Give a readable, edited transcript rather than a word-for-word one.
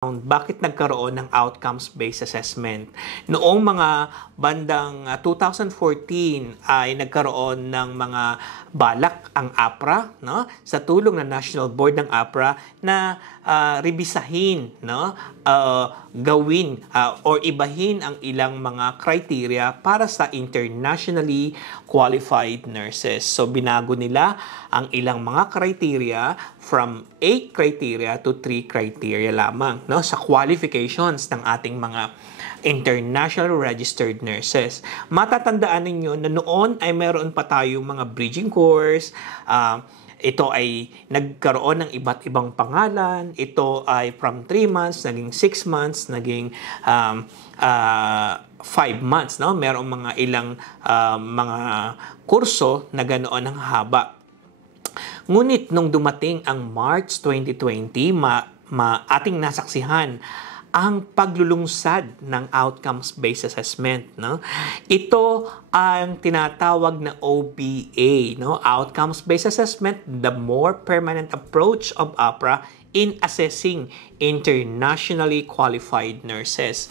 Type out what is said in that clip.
Bakit nagkaroon ng outcomes-based assessment? Noong mga bandang 2014 ay nagkaroon ng mga balak ang APRA, no? Sa tulong ng National Board ng APRA na rebisahin, no? Gawin or ibahin ang ilang mga criteria para sa internationally qualified nurses. So binago nila ang ilang mga criteria from 8 criteria to 3 criteria lamang, no, sa qualifications ng ating mga international registered nurses. Matatandaan ninyo na noon ay meron pa tayong mga bridging course. Ito ay nagkaroon ng iba't ibang pangalan. Ito ay from 3 months, naging 6 months, naging 5 months. No? Merong mga ilang mga kurso na ganoon ang haba. Ngunit nung dumating ang March 2020, ating nasaksihan ang paglulungsad ng outcomes-based assessment, no? Ito ang tinatawag na OBA, no? Outcomes-based assessment, the more permanent approach of APRA in assessing internationally qualified nurses.